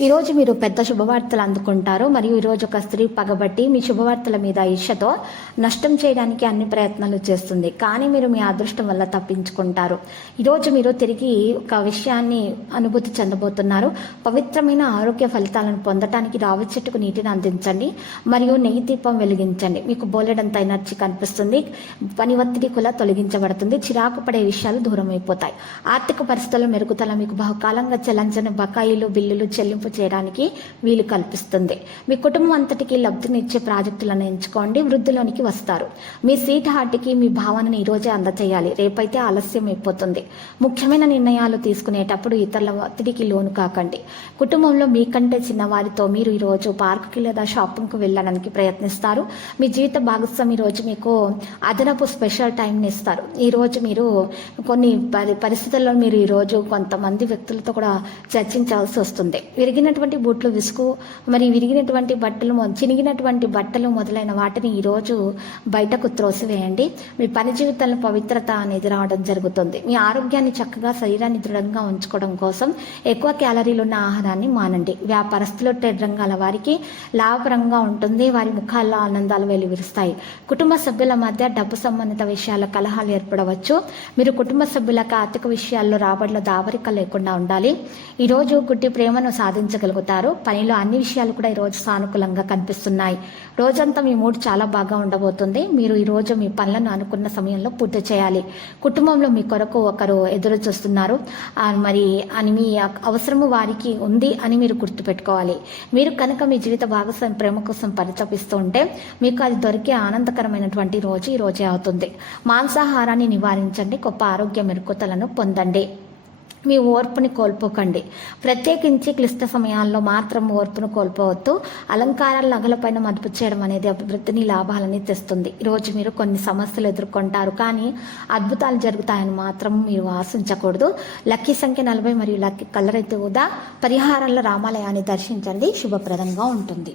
ఈరోజు మీరు పెద్ద శుభవార్తలు అందుకుంటారు. మరియు ఈరోజు ఒక స్త్రీ పగబట్టి మీ శుభవార్తల మీద ఇష్టతో నష్టం చేయడానికి అన్ని ప్రయత్నాలు చేస్తుంది. కానీ మీరు మీ అదృష్టం వల్ల తప్పించుకుంటారు. ఈరోజు మీరు తిరిగి ఒక విషయాన్ని అనుభూతి చెందబోతున్నారు. పవిత్రమైన ఆరోగ్య ఫలితాలను పొందటానికి రావి చెట్టుకు నీటిని అందించండి. మరియు నెయ్యి దీపం వెలిగించండి. మీకు బోలెడంత ఎనర్జీ కనిపిస్తుంది. పని ఒత్తిడి కూడా తొలగించబడుతుంది. చిరాకు పడే విషయాలు దూరం అయిపోతాయి ఆర్థిక పరిస్థితుల మెరుగుదల మీకు బహుకాలంగా చెల్లించని బకాయిలు బిల్లులు చెల్లింపు చేయడానికి వీలు కల్పిస్తుంది. మీ కుటుంబం అంతటికి లబ్ధినిచ్చే ప్రాజెక్టులను ఎంచుకోండి వృద్ధిలోనికి వస్తారు. మీ సీట్ హార్ట్కి మీ భావనను ఈరోజే అందచేయాలి. రేపైతే ఆలస్యం అయిపోతుంది. ముఖ్యమైన నిర్ణయాలు తీసుకునేటప్పుడు ఇతరుల ఒత్తిడికి లోను కాకండి. కుటుంబంలో మీకంటే చిన్నవారితో మీరు ఈరోజు పార్కుకి లేదా షాపింగ్కి వెళ్ళడానికి ప్రయత్నిస్తారు. మీ జీవిత భాగస్వామి రోజు మీకు అదనపు స్పెషల్ టైంని ఇస్తారు. ఈరోజు మీరు కొన్ని పరి పరిస్థితుల్లో మీరు ఈరోజు కొంతమంది వ్యక్తులతో కూడా చర్చించాల్సి వస్తుంది. విరిగినటువంటి బూట్లు విసుగు మరి విరిగినటువంటి బట్టలు చినిగినటువంటి బట్టలు మొదలైన వాటిని ఈరోజు బయటకు త్రోసివేయండి. మీ పని జీవితంలో పవిత్రత అనేది రావడం జరుగుతుంది. మీ ఆరోగ్యాన్ని చక్కగా శరీరాన్ని దృఢంగా ఉంచుకోవడం కోసం ఎక్కువ క్యాలరీలు ఉన్న ఆహారాన్ని మానండి. వ్యాపారస్తులు ట్రేడ్ రంగాల వారికి లాభపరంగా ఉంటుంది. వారి ముఖాల్లో ఆనందాలు వెలువరిస్తాయి. కుటుంబ సభ్యుల మధ్య డబ్బు సంబంధిత విషయాల కలహాలు ఏర్పడవచ్చు. మీరు కుటుంబ సభ్యులకు ఆర్థిక విషయాల్లో రాబడిలో దావరిక లేకుండా ఉండాలి. ఈరోజు గుడ్డి ప్రేమను సాధించగలుగుతారు పనిలో అన్ని విషయాలు కూడా ఈరోజు సానుకూలంగా కనిపిస్తున్నాయి. రోజంతా మీ మూడ్ చాలా బాగా ఉండబోతుంది. మీరు ఈరోజు మీ పనులను అనుకున్న సమయంలో పూర్తి చేయాలి. కుటుంబంలో మీ కొరకు ఒకరు ఎదురు చూస్తున్నారు. మరి అని మీ అవసరము వారికి ఉంది అని మీరు గుర్తుపెట్టుకోవాలి. మీరు కనుక మీ జీవిత భాగస్వామి ప్రేమ కోసం పరితపిస్తూ ఉంటే మీకు అది దొరికే ఆనందకరమైనటువంటి రోజు ఈ రోజే అవుతుంది. మాంసాహారాన్ని నివారించండి. గొప్ప ఆరోగ్య మెరుగుదలను పొందండి. మీ ఓర్పుని కోల్పోకండి. ప్రత్యేకించి క్లిష్ట సమయాల్లో మాత్రం ఓర్పును కోల్పోవద్దు. అలంకారాల నగలపైన మదుపు చేయడం అనేది అభివృద్ధిని లాభాలని తెస్తుంది. ఈరోజు మీరు కొన్ని సమస్యలు ఎదుర్కొంటారు కానీ అద్భుతాలు జరుగుతాయని మాత్రం మీరు ఆశించకూడదు. లక్కీ సంఖ్య నలభై మరియు లక్కీ కలర్ అయితే ఉదా పరిహారాల్లో రామాలయాన్ని దర్శించండి. శుభప్రదంగా ఉంటుంది.